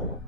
Thank you.